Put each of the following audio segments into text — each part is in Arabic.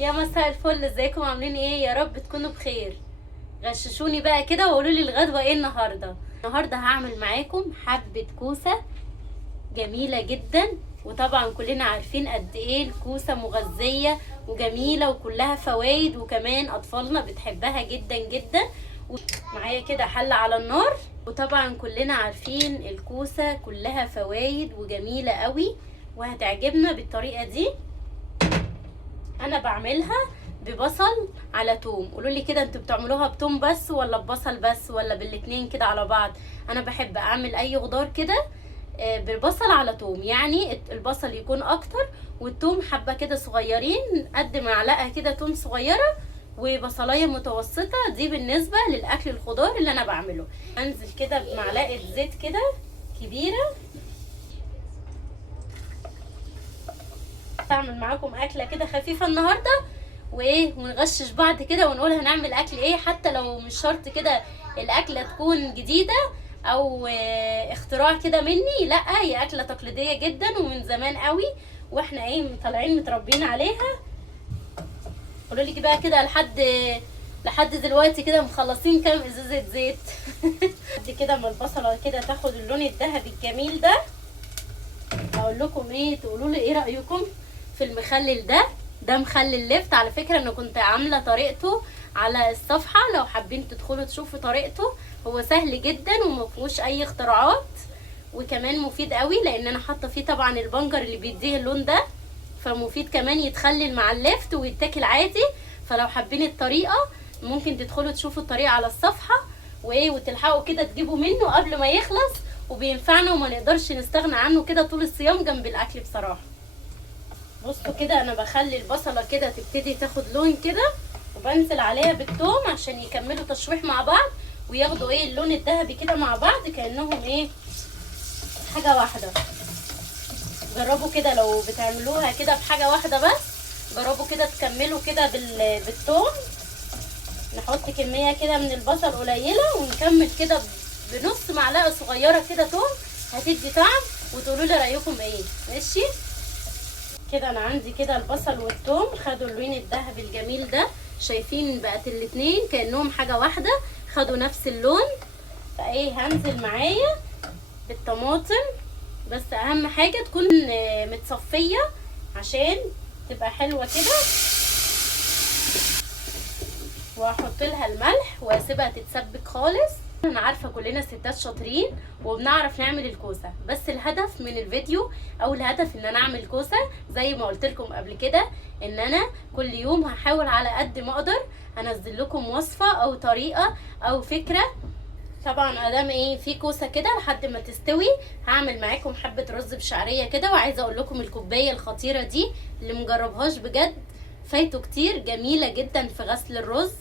يا مساء الفل، ازيكم؟ عاملين ايه؟ يا رب تكونوا بخير. غششوني بقى كده وقولوا لي الغدوه ايه النهارده هعمل معاكم حبه كوسه جميله جدا. وطبعا كلنا عارفين قد ايه الكوسه مغذيه وجميله وكلها فوائد، وكمان اطفالنا بتحبها جدا جدا. معايا كده حله على النار، وطبعا كلنا عارفين الكوسه كلها فوائد وجميله قوي وهتعجبنا بالطريقه دي. انا بعملها ببصل على توم. قولوا لي كده، انتوا بتعملوها بتوم بس ولا ببصل بس ولا بالاتنين كده على بعض؟ انا بحب اعمل اي خضار كده بالبصل على توم، يعني البصل يكون اكتر والتوم حبه كده صغيرين قد معلقه كده توم صغيره وبصلايه متوسطه. دي بالنسبه للاكل الخضار اللي انا بعمله. انزل كده بمعلقه زيت كده كبيره. هعمل معاكم اكله كده خفيفه النهارده وايه، ونغشش بعض كده ونقول هنعمل اكل ايه، حتى لو مش شرط كده الاكله تكون جديده او اختراع كده مني. لا، هي اكله تقليديه جدا ومن زمان قوي واحنا ايه طالعين متربيين عليها. قولوا لي بقى كده لحد دلوقتي كده مخلصين كام ازازه زيت؟ قد كده ما البصله كده تاخد اللون الذهبي الجميل ده، هقول لكم ايه تقولوا لي ايه رايكم في المخلل ده مخلل لفت على فكره. انا كنت عامله طريقته على الصفحه، لو حابين تدخلوا تشوفوا طريقته. هو سهل جدا وما فيهوش اي اختراعات، وكمان مفيد قوي لان انا حاطه فيه طبعا البنجر اللي بيديه اللون ده، فمفيد كمان يتخلل مع اللفت ويتاكل عادي. فلو حابين الطريقه ممكن تدخلوا تشوفوا الطريقه على الصفحه وايه، وتلحقوا كده تجيبوا منه قبل ما يخلص، وبينفعنا وما نقدرش نستغنى عنه كده طول الصيام جنب الاكل بصراحه. بصوا كده انا بخلي البصله كده تبتدي تاخد لون كده، وبنزل عليها بالثوم عشان يكملوا تشويح مع بعض وياخدوا ايه اللون الذهبي كده مع بعض كانهم ايه حاجه واحده. جربوا كده لو بتعملوها كده بحاجه واحده بس، جربوا كده تكملوا كده بالثوم. نحط كميه كده من البصل قليله ونكمل كده بنص معلقه صغيره كده توم، هتدي طعم. وتقولوا لي رايكم ايه. ماشي كده انا عندي كده البصل والثوم خدوا اللون الذهبي الجميل ده. شايفين بقت الاتنين كانهم حاجه واحده، خدوا نفس اللون. فايه هنزل معايا بالطماطم، بس اهم حاجه تكون متصفيه عشان تبقى حلوه كده. وهحط لها الملح واسيبها تتسبك خالص. انا عارفه كلنا ستات شاطرين وبنعرف نعمل الكوسه، بس الهدف من الفيديو او الهدف ان انا اعمل كوسه زي ما قلت لكم قبل كده، ان انا كل يوم هحاول على قد ما اقدر انزل لكم وصفه او طريقه او فكره. طبعا ادام ايه في كوسه كده لحد ما تستوي هعمل معاكم حبه رز بشعريه كده. وعايزه اقول لكم الكوبايه الخطيره دي اللي مجربهاش بجد فايته كتير، جميله جدا في غسل الرز.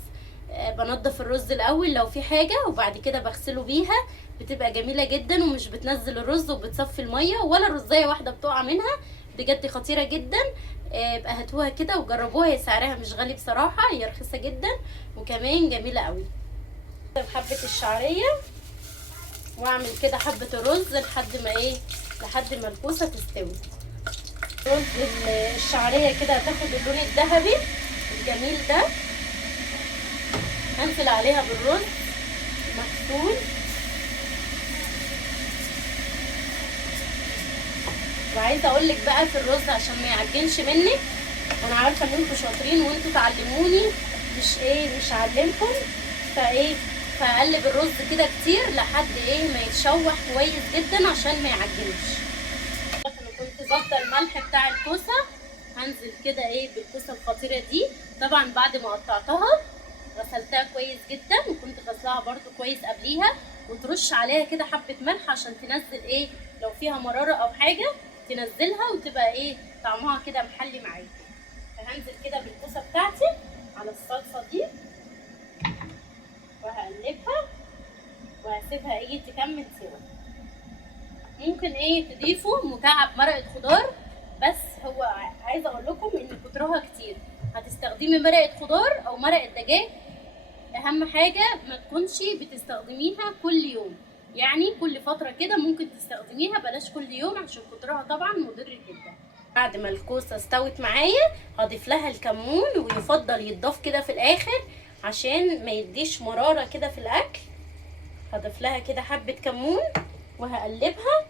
بنضف الرز الاول لو في حاجه وبعد كده بغسله بيها، بتبقى جميله جدا ومش بتنزل الرز وبتصفي الميه ولا رزايه واحده بتقع منها. بجد خطيره جدا. يبقى هاتوها كده وجربوها، هي سعرها مش غالي بصراحه، هي رخيصه جدا وكمان جميله قوي. حبه الشعريه واعمل كده حبه الرز لحد ما الكوسه تستوي. رز الشعريه كده هتاخد اللون الذهبي الجميل ده، هنزل عليها بالرز مغسول. وعايزه اقول لك بقى في الرز عشان ما يعجنش منك، انا عارفه ان انتوا شاطرين وانتوا تعلموني، مش هعلمكم. فاقلب الرز كده كتير لحد ما يتشوح كويس جدا عشان ما يعجنش. انا كنت ظابطه الملح بتاع الكوسه، هنزل كده بالكوسه الخطيره دي. طبعا بعد ما قطعتها غسلتها كويس جدا وكنت غسلاها برده كويس قبليها، وترش عليها كده حبه ملح عشان تنزل لو فيها مراره او حاجه تنزلها وتبقى طعمها كده محلي معايا. فهنزل كده بالكوسه بتاعتي على الصلصه دي وهقلبها وهسيبها تكمل سوا. ممكن تضيفوا مكعب مرقه خضار، بس هو عايزه اقول لكم ان كترها كتير. هتستخدمي مرقه خضار او مرقه دجاج، اهم حاجه ما تكونش بتستخدميها كل يوم، يعني كل فتره كده ممكن تستخدميها، بلاش كل يوم عشان كترها طبعا مضر جدا. بعد ما الكوسه استوت معايا هضيف لها الكمون، ويفضل يتضاف كده في الاخر عشان ما يديش مراره كده في الاكل. هضيف لها كده حبه كمون وهقلبها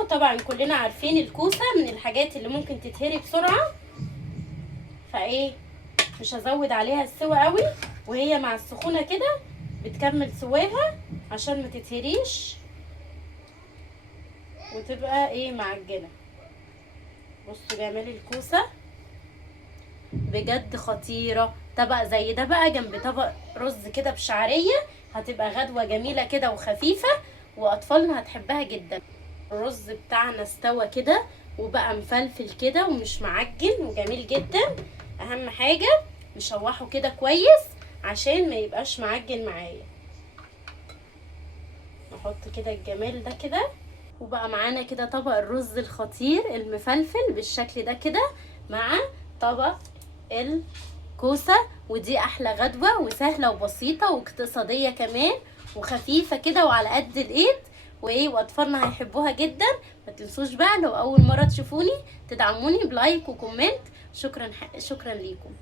وطبعا كلنا عارفين الكوسه من الحاجات اللي ممكن تتهري بسرعه، فايه مش هزود عليها السوا قوي، وهي مع السخونه كده بتكمل سواها عشان ما تتهريش وتبقى ايه معجنه. بصوا جمال الكوسه بجد خطيره. طبق زي ده بقى جنب طبق رز كده بشعريه هتبقى غدوه جميله كده وخفيفه، واطفالنا هتحبها جدا. الرز بتاعنا استوى كده وبقى مفلفل كده ومش معجن وجميل جدا. اهم حاجه نشوحه كده كويس عشان ما يبقاش معجن معايا. نحط كده الجمال ده كده، وبقى معانا كده طبق الرز الخطير المفلفل بالشكل ده كده مع طبق الكوسه. ودي احلى غدوه وسهله وبسيطه واقتصاديه كمان وخفيفه كده وعلى قد الايد واطفالنا هيحبوها جدا. ما تنسوش بقى لو اول مره تشوفوني تدعموني بلايك وكومنت. شكرا ليكم.